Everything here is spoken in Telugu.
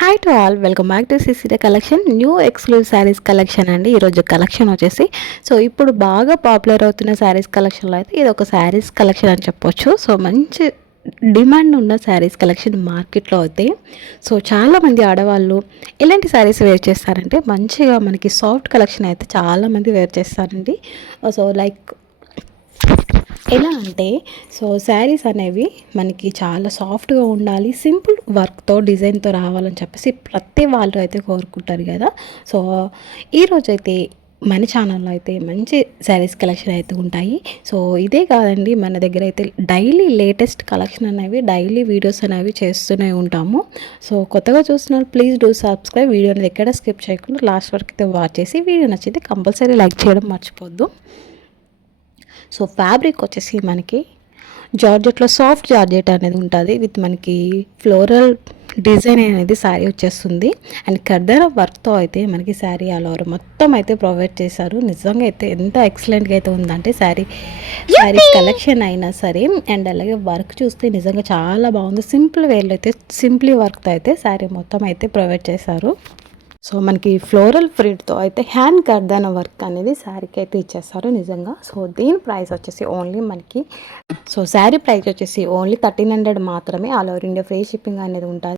Hi to all, welcome back to సిసిడ collection. New exclusive sarees collection అండి. ఈరోజు కలెక్షన్ వచ్చేసి ఇప్పుడు బాగా పాపులర్ అవుతున్న శారీస్ కలెక్షన్లో అయితే ఇది ఒక శారీస్ కలెక్షన్ అని చెప్పొచ్చు. మంచి డిమాండ్ ఉన్న శారీస్ కలెక్షన్ మార్కెట్లో అయితే. చాలామంది ఆడవాళ్ళు ఎలాంటి శారీస్ వేర్ చేస్తారంటే మంచిగా మనకి సాఫ్ట్ కలెక్షన్ అయితే చాలామంది వేర్ చేస్తారండి. లైక్ ఎలా అంటే శారీస్ అనేవి మనకి చాలా సాఫ్ట్గా ఉండాలి, సింపుల్ వర్క్తో డిజైన్తో రావాలని చెప్పేసి ప్రతి వాళ్ళు అయితే కోరుకుంటారు కదా. ఈరోజైతే మన ఛానల్లో అయితే మంచి శారీస్ కలెక్షన్ అయితే ఉంటాయి. ఇదే కాదండి, మన దగ్గర అయితే డైలీ లేటెస్ట్ కలెక్షన్ అనేవి డైలీ వీడియోస్ అనేవి చేస్తూనే ఉంటాము. కొత్తగా చూస్తున్నారు, ప్లీజ్ డూ సబ్స్క్రైబ్. వీడియోని ఎక్కడ స్కిప్ చేయకుండా లాస్ట్ వరకు అయితే వాచ్ చేసి వీడియో నచ్చితే కంపల్సరీ లైక్ చేయడం మర్చిపోద్దు. ఫ్యాబ్రిక్ వచ్చేసి మనకి జార్జెట్లో సాఫ్ట్ జార్జెట్ అనేది ఉంటుంది విత్ మనకి ఫ్లోరల్ డిజైన్ అనేది శారీ వచ్చేస్తుంది. అండ్ కర్దన వర్క్తో అయితే మనకి శారీ ఆల్ ఓవర్ మొత్తం అయితే ప్రొవైడ్ చేశారు. నిజంగా అయితే ఎంత ఎక్సలెంట్గా అయితే ఉందంటే శారీ కలెక్షన్ అయినా సరే. అండ్ అలాగే వర్క్ చూస్తే నిజంగా చాలా బాగుంది. సింపుల్ వేర్లో అయితే సింప్లీ వర్క్తో అయితే శారీ మొత్తం అయితే ప్రొవైడ్ చేశారు. మనకి ఫ్లోరల్ ప్రింట్తో అయితే హ్యాండ్ కర్దాన వర్క్ అనేది శారీకి అయితే ఇచ్చేస్తారు నిజంగా. దీని ప్రైస్ వచ్చేసి ఓన్లీ మనకి శారీ ప్రైస్ వచ్చేసి ఓన్లీ 1300 మాత్రమే. All over India free shipping అనేది ఉంటుంది.